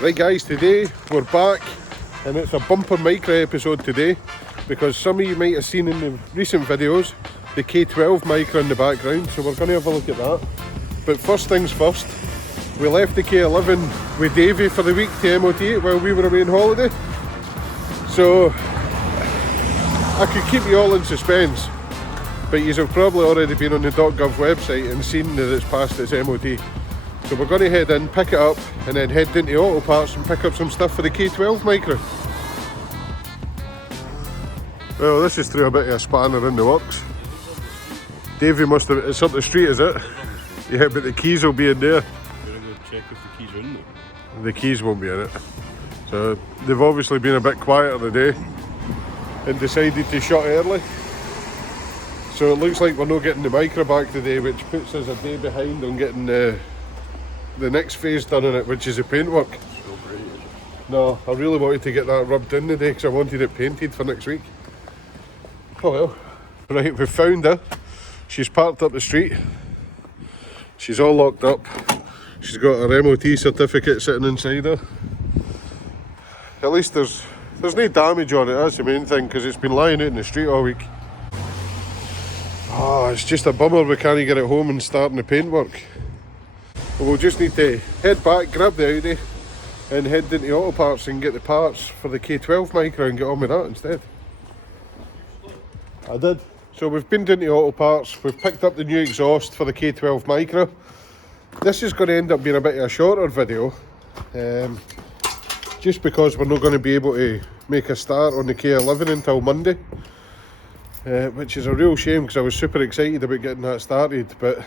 Right guys, today we're back and it's a bumper Micra episode today because some of you might have seen in the recent videos the K12 Micra in the background, so we're going to have a look at that. But first things first, we left the K11 with Davey for the week to MOT it while we were away on holiday. So I could keep you all in suspense, but you have probably already been on the .gov website and seen that it's passed its MOT. So we're going to head in, pick it up, and then head into AUTOPARTS and pick up some stuff for the K12 Micra. Well, this is through a bit of a spanner in the works. Davey must have, it's up the street, is it? Yeah, but the keys will be in there. We're going to check if the keys are in there. The keys won't be in it. So they've obviously been a bit quieter today and decided to shut early. So it looks like we're not getting the Micra back today, which puts us a day behind on getting the next phase done on it, which is the paintwork. So great. No, I really wanted to get that rubbed in today because I wanted it painted for next week. Oh well. Right, we've found her. She's parked up the street. She's all locked up. She's got her MOT certificate sitting inside her. At least there's no damage on it, that's the main thing, because it's been lying out in the street all week. Oh, it's just a bummer we can't get it home and start the paintwork. But we'll just need to head back, grab the Audi and head into AUTOPARTS and get the parts for the K12 Micra and get on with that instead. I did. So we've been down to AUTOPARTS, we've picked up the new exhaust for the K12 Micra. This is going to end up being a bit of a shorter video, just because we're not going to be able to make a start on the K11 until Monday, which is a real shame because I was super excited about getting that started. But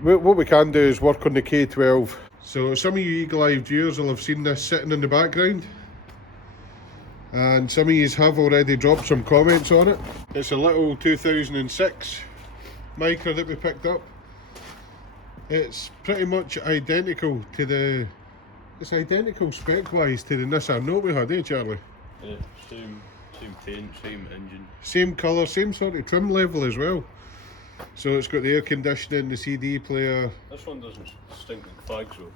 what we can do is work on the K12. So some of you eagle-eyed viewers will have seen this sitting in the background, and some of you have already dropped some comments on it. It's a little 2006 Micra that we picked up. It's pretty much identical to the, it's identical spec-wise to the Nissan Note we had, eh Charlie? Yeah, same paint, same engine. Same colour, same sort of trim level as well. So it's got the air conditioning, the CD player. This one doesn't stink like fags though.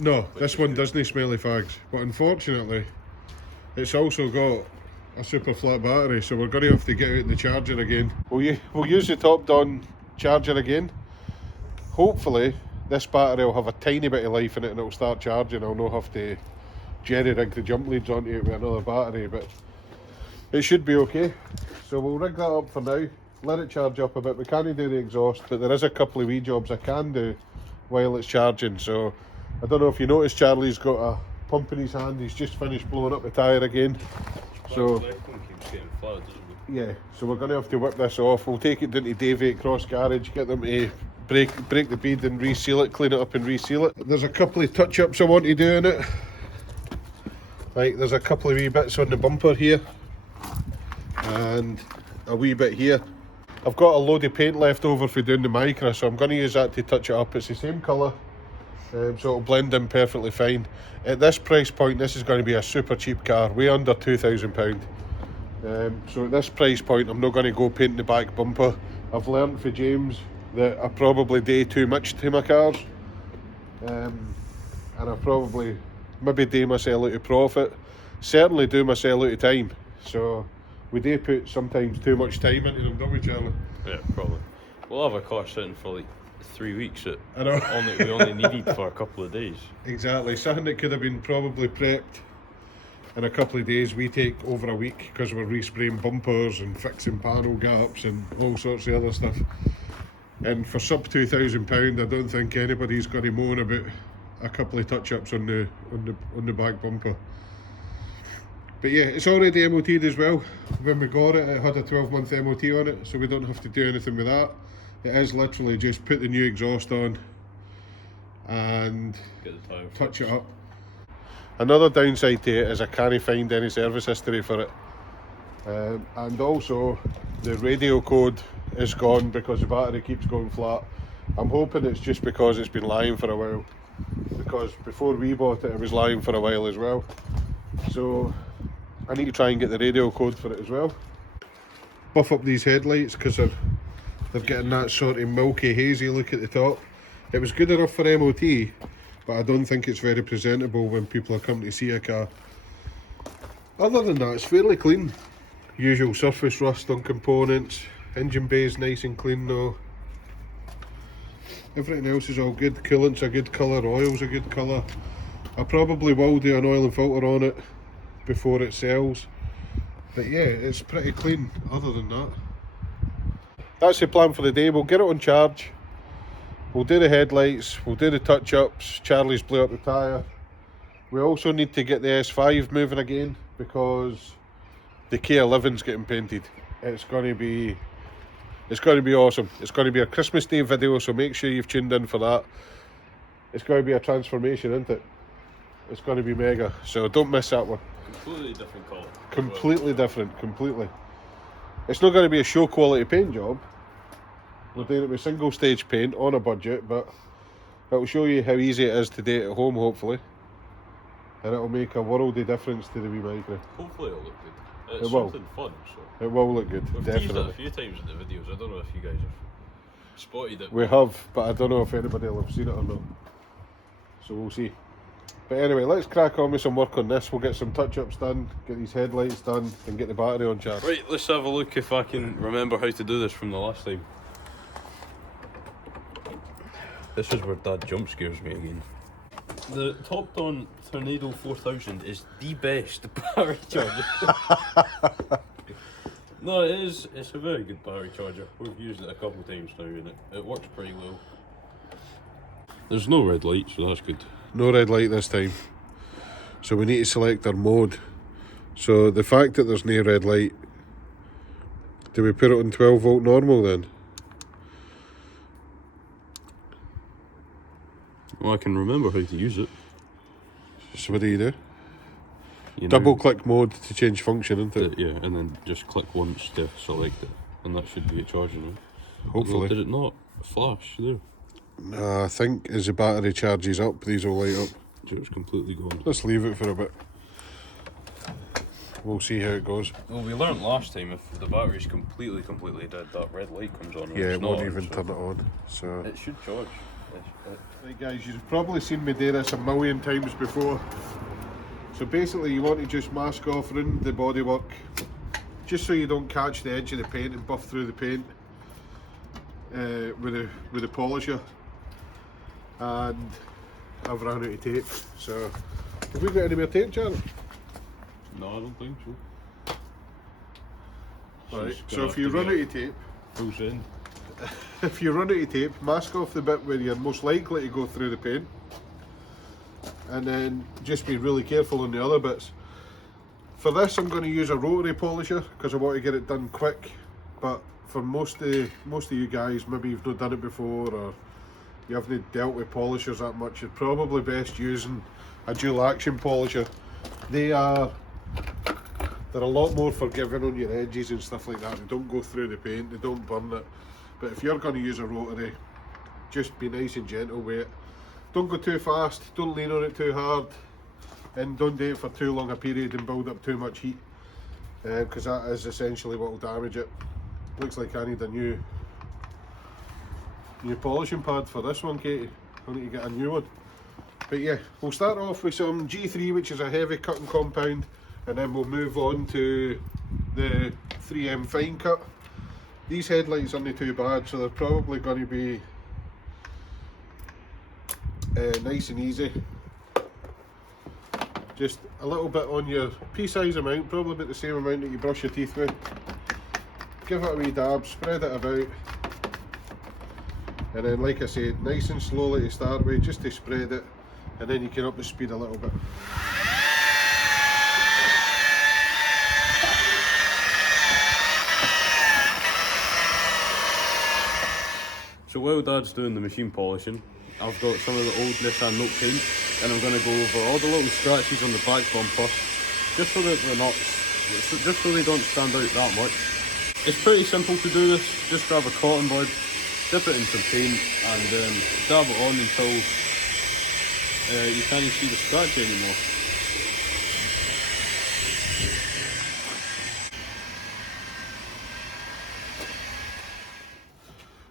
No, this one doesn't smell like fags, but unfortunately it's also got a super flat battery, so we're going to have to get out in the charger again. We'll use the Topdon charger again. Hopefully this battery will have a tiny bit of life in it and it'll start charging. I'll not have to jerry-rig the jump leads onto it with another battery, but it should be okay. So we'll rig that up for now, let it charge up a bit. We can't do the exhaust, but there is a couple of wee jobs I can do while it's charging. So I don't know if you noticed, Charlie's got a pump in his hand. He's just finished blowing up the tyre again. So yeah, so we're going to have to whip this off. We'll take it down to Davey at Cross Garage, get them to break the bead and reseal it, clean it up and reseal it. There's a couple of touch-ups I want to do in it. Like there's a couple of wee bits on the bumper here and a wee bit here. I've got a load of paint left over for doing the Micra, so I'm going to use that to touch it up. It's the same colour, so it'll blend in perfectly fine. At this price point, this is going to be a super cheap car, way under £2,000. So at this price point, I'm not going to go paint the back bumper. I've learned for James that I probably do too much to my cars, and I probably maybe do myself out of profit. Certainly do myself out of time. So we do put sometimes too much time into them, don't we, Charlie? Yeah, probably. We'll have a car sitting for like 3 weeks that I know. we only needed for a couple of days. Exactly, something that could have been probably prepped in a couple of days, we take over a week because we're respraying bumpers and fixing panel gaps and all sorts of other stuff. And for sub £2,000, I don't think anybody's going to moan about a couple of touch-ups on the back bumper. But yeah, it's already MOT'd as well. When we got it, it had a 12-month MOT on it, so we don't have to do anything with that. It is literally just put the new exhaust on and Get the tyre touch fixed. it up. Another downside to it is I can't find any service history for it. And also the radio code is gone because the battery keeps going flat. I'm hoping it's just because it's been lying for a while, because before we bought it, it was lying for a while as well. So I need to try and get the radio code for it as well. Buff up these headlights because they're getting that sort of milky hazy look at the top. It was good enough for MOT, but I don't think it's very presentable when people are coming to see a car. Other than that, it's fairly clean. Usual surface rust on components. Engine bay is nice and clean though. Everything else is all good. Coolant's a good colour, oil's a good colour. I probably will do an oil and filter on it before it sells. But yeah, it's pretty clean other than that. That's the plan for the day. We'll get it on charge. We'll do the headlights, we'll do the touch-ups. Charlie's blew up the tyre. We also need to get the S5 moving again because the K11's getting painted. It's going to be awesome. It's going to be a Christmas Day video, so make sure you've tuned in for that. It's going to be a transformation, isn't it? It's going to be mega, so don't miss that one. Completely different colour. Completely different, completely. It's not going to be a show quality paint job. We're doing it with single stage paint on a budget, but it'll show you how easy it is to do it at home, hopefully. And it'll make a world of difference to the wee Micra. Hopefully it'll look good. It's It will. something fun, so. It will look good, We've teased it definitely. a few times in the videos. I don't know if you guys have spotted it. We have, but I don't know if anybody will have seen it or not. So we'll see. But anyway, let's crack on with some work on this. We'll get some touch-ups done, get these headlights done, and get the battery on charge. Right, let's have a look if I can remember how to do this from the last time. This is where Dad jump scares me again. The Topdon Tornado 4000 is the best battery charger. No, it is. It's a very good battery charger. We've used it a couple of times now and it works pretty well. There's no red light, so that's good. No red light this time. So we need to select our mode. So the fact that there's no red light, do we put it on 12 volt normal then? Well, I can remember how to use it. So what do? You know, Double click mode to change function, isn't it? Yeah, and then just click once to select it, and that should be it charging it. Hopefully. Although, did it not flash there? Nah, I think as the battery charges up, these will light up. So it's completely gone. Let's leave it for a bit. We'll see how it goes. Well, we learnt last time if the battery's completely dead, that red light comes on. Yeah, it's it won't not, even so turn it on. So. It should charge. Right guys, you've probably seen me do this a million times before. So basically you want to just mask off around the bodywork, just so you don't catch the edge of the paint and buff through the paint with the polisher. And I've run out of tape, so have we got any more tape, Charlie? No, I don't think so. Right, She's so gonna if have you to run get out of tape, full send. if you run out of tape, mask off the bit where you're most likely to go through the paint, and then just be really careful on the other bits. For this I'm going to use a rotary polisher because I want to get it done quick, but for most of you guys, maybe you've not done it before or you haven't dealt with polishers that much, you're probably best using a dual action polisher. They're a lot more forgiving on your edges and stuff like that. They don't go through the paint, they don't burn it. But if you're going to use a rotary, just be nice and gentle with it. Don't go too fast, don't lean on it too hard, and don't do it for too long a period and build up too much heat, because that is essentially what will damage it. Looks like I need a new polishing pad for this one, Katie. I need to get a new one. But yeah, we'll start off with some G3, which is a heavy cutting compound, and then we'll move on to the 3M fine cut. These headlights aren't too bad, so they're probably going to be nice and easy. Just a little bit on your pea-size amount, probably about the same amount that you brush your teeth with. Give it a wee dab, spread it about, and then like I said, nice and slowly to start with, just to spread it, and then you can up the speed a little bit. So while Dad's doing the machine polishing, I've got some of the old Nissan Note paint, and I'm going to go over all the little scratches on the back bumper, just so that they're not, just so they don't stand out that much. It's pretty simple to do this. Just grab a cotton bud, dip it in some paint, and dab it on until you can't even see the scratch anymore.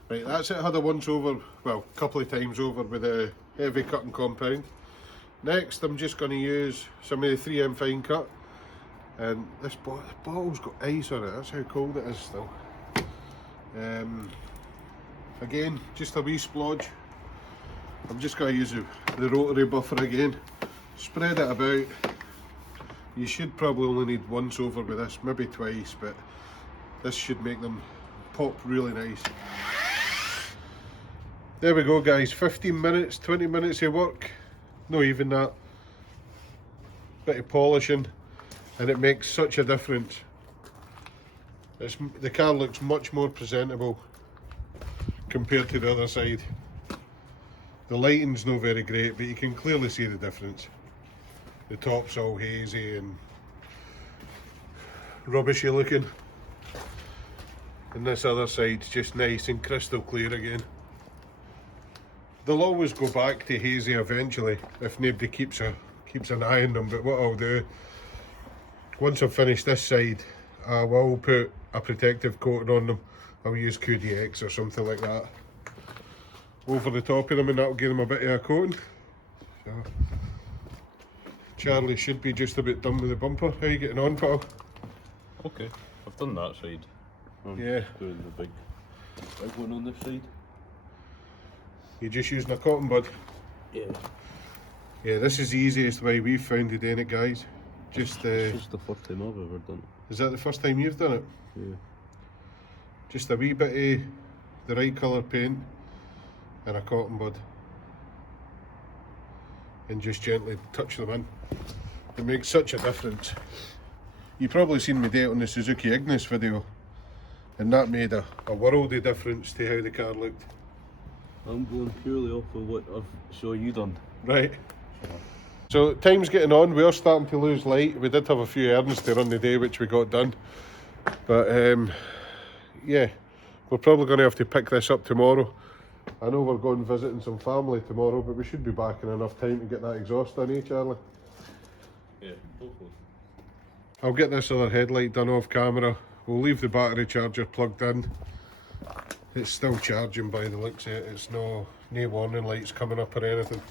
Right, That's it, had a once over, well, a couple of times over with a heavy cutting compound. Next I'm just going to use some of the 3M fine cut, and this bottle's got ice on it, that's how cold it is still. Again, just a wee splodge. I'm just going to use the rotary buffer again, spread it about. You should probably only need once over with this, maybe twice, but this should make them pop really nice. There we go guys, 15 minutes, 20 minutes of work, not even that. Bit of polishing and it makes such a difference. The car looks much more presentable compared to the other side. The lighting's not very great, but you can clearly see the difference. The top's all hazy and rubbishy looking, and this other side's just nice and crystal clear again. They'll always go back to hazy eventually if nobody keeps an eye on them, but what I'll do, once I've finished this side, I will put a protective coating on them. I'll use QDX or something like that over the top of them, and that'll give them a bit of a coating. So, Charlie should be just about done with the bumper. How are you getting on, pal? Okay, I've done that side. I'm Yeah. doing the big one on this side. You're just using a cotton bud? Yeah. Yeah, this is the easiest way we've found of doing it, guys. Just It's just the first time I've ever done it. Is that the first time you've done it? Yeah. Just a wee bit of the right colour paint and a cotton bud, and just gently touch them in. It makes such a difference. You've probably seen me do it on the Suzuki Ignis video, and that made a world of difference to how the car looked. I'm going purely off of what I've saw you done. Right. So time's getting on, we are starting to lose light. We did have a few errands to run the day which we got done, but yeah, we're probably going to have to pick this up tomorrow. I know we're going visiting some family tomorrow, but we should be back in enough time to get that exhaust done, eh Charlie? Yeah, hopefully. I'll get this other headlight done off camera. We'll leave the battery charger plugged in. It's still charging by the looks of it. It's no warning lights coming up or anything.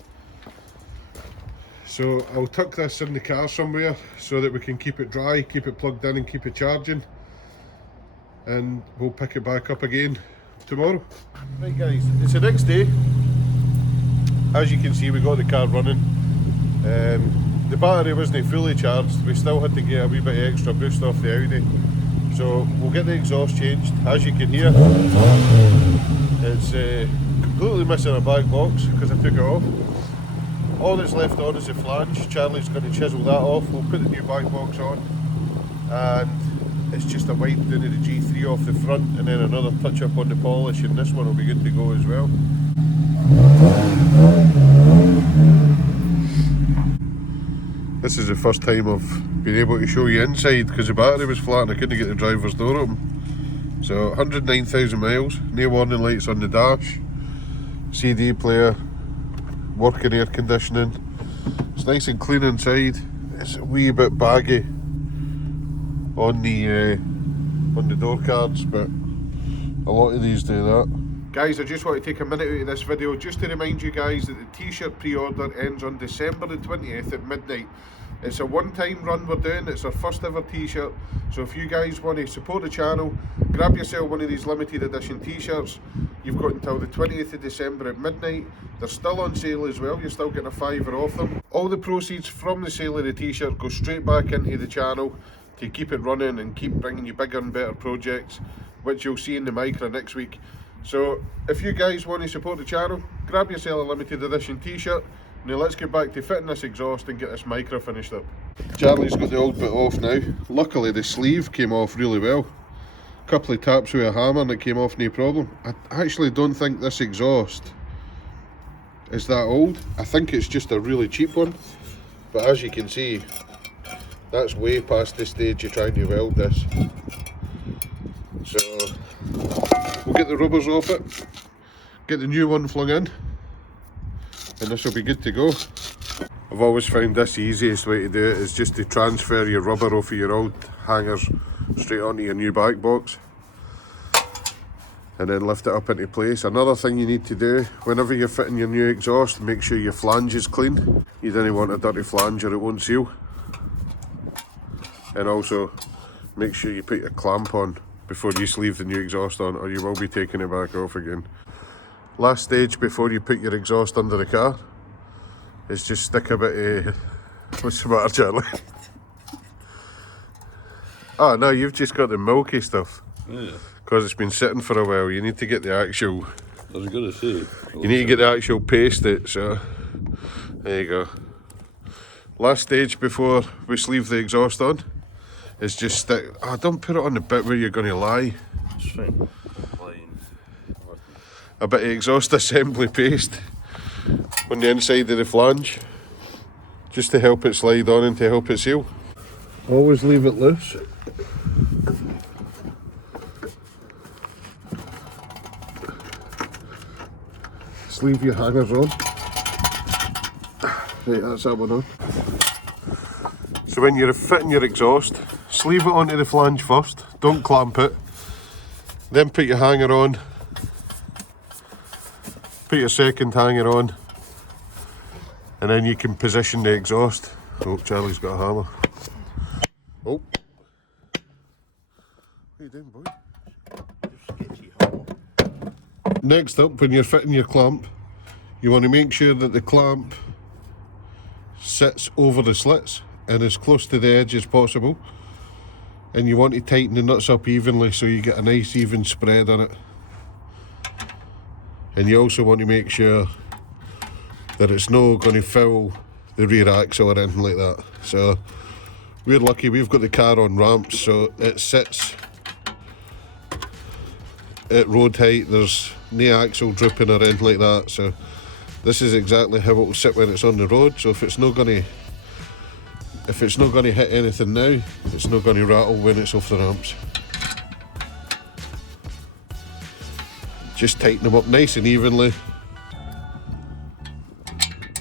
So I'll tuck this in the car somewhere so that we can keep it dry, keep it plugged in and keep it charging. And we'll pick it back up again tomorrow. Right guys, it's the next day. As you can see, we got the car running. The battery wasn't fully charged. We still had to get a wee bit of extra boost off the Audi. So we'll get the exhaust changed. As you can hear, it's completely missing a back box because I took it off. All that's left on is the flange. Charlie's going to chisel that off. We'll put the new back box on, and it's just a wipe down of the G3 off the front, and then another touch up on the polish, and this one will be good to go as well. This is the first time I've been able to show you inside because the battery was flat and I couldn't get the driver's door open. So 109,000 miles, no warning lights on the dash, CD player, working air conditioning. It's nice and clean inside. It's a wee bit baggy on the door cards, but a lot of these do that. Guys, I just want to take a minute out of this video just to remind you guys that the t-shirt pre-order ends on December the 20th at midnight. It's a one-time run we're doing. It's our first ever t-shirt, so if you guys want to support the channel, grab yourself one of these limited edition t-shirts. You've got until the 20th of December at midnight. They're still on sale as well. You're still getting a £5 off them. All the proceeds from the sale of the t-shirt go straight back into the channel to keep it running and keep bringing you bigger and better projects, which you'll see in the Micra next week. So if you guys want to support the channel, grab yourself a limited edition t-shirt. Now let's get back to fitting this exhaust and get this Micra finished up. Charlie's got the old bit off now. Luckily the sleeve came off really well. A couple of taps with a hammer and it came off no problem. I actually don't think this exhaust is that old. I think it's just a really cheap one. But as you can see, that's way past the stage of trying to weld this. So we'll get the rubbers off it, get the new one flung in, and this will be good to go. I've always found this the easiest way to do it is just to transfer your rubber off of your old hangers straight onto your new back box. and then lift it up into place. Another thing you need to do whenever you're fitting your new exhaust, make sure your flange is clean. You don't want a dirty flange or it won't seal. And also make sure you put your clamp on before you sleeve the new exhaust on, or you will be taking it back off again. Last stage before you put your exhaust under the car is just stick a bit of... What's the matter, Charlie? Oh no, you've just got the milky stuff. Yeah. Because it's been sitting for a while. You need to get the actual... I was going to say. You need to get the actual paste it, so... There you go. Last stage before we sleeve the exhaust on is just stick... Oh, don't put it on the bit where you're going to lie. It's fine. A bit of exhaust assembly paste on the inside of the flange, just to help it slide on and to help it seal. Always leave it loose. Sleeve your hangers on. Right, that's that one on. So when you're fitting your exhaust, sleeve it onto the flange first, don't clamp it, then put your hanger on, put your second hanger on, and then you can position the exhaust. Oh, Charlie's got a hammer. Oh. What are you doing, boy? Next up, when you're fitting your clamp, you want to make sure that the clamp sits over the slits and as close to the edge as possible. And you want to tighten the nuts up evenly so you get a nice even spread on it. And you also want to make sure that it's not going to fill the rear axle or anything like that. So we're lucky, we've got the car on ramps, so it sits at road height. There's no axle drooping or anything like that. So this is exactly how it will sit when it's on the road. So if it's not going to hit anything now, it's not going to rattle when it's off the ramps. Just tighten them up nice and evenly.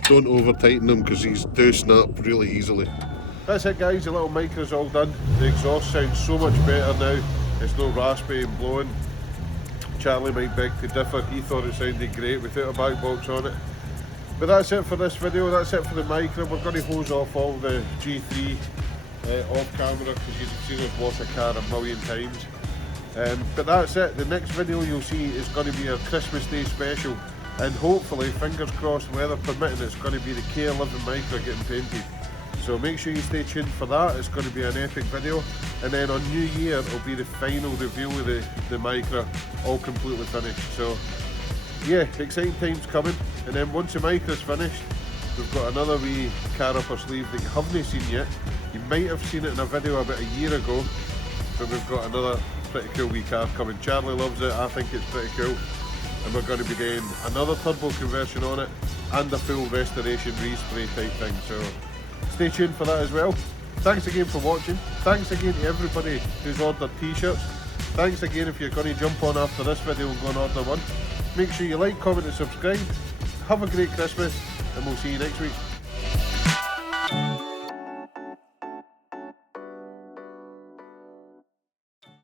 Don't over tighten them because these do snap really easily. That's it guys, the little Micra's all done. The exhaust sounds so much better now. It's no raspy and blowing. Charlie might beg to differ, he thought it sounded great without a back box on it. But that's it for this video, that's it for the Micra. We're going to hose off all the G3 off camera because you can see we've washed a car a million times. But that's it, the next video you'll see is going to be our Christmas Day special, and hopefully, fingers crossed, weather permitting, it's going to be the K11 Micra getting painted. So make sure you stay tuned for that, it's going to be an epic video. And then on New Year it'll be the final review of the Micra, all completely finished. So yeah, exciting times coming. And then once the Micra's finished, we've got another wee car up our sleeve that you haven't seen yet. You might have seen it in a video about a year ago, but we've got another pretty cool wee car coming. Charlie loves it, I think it's pretty cool. And we're going to be doing another turbo conversion on it and a full restoration respray type thing. So stay tuned for that as well. Thanks again for watching. Thanks again to everybody who's ordered t-shirts. Thanks again if you're going to jump on after this video and go and order one. Make sure you like, comment and subscribe. Have a great Christmas and we'll see you next week.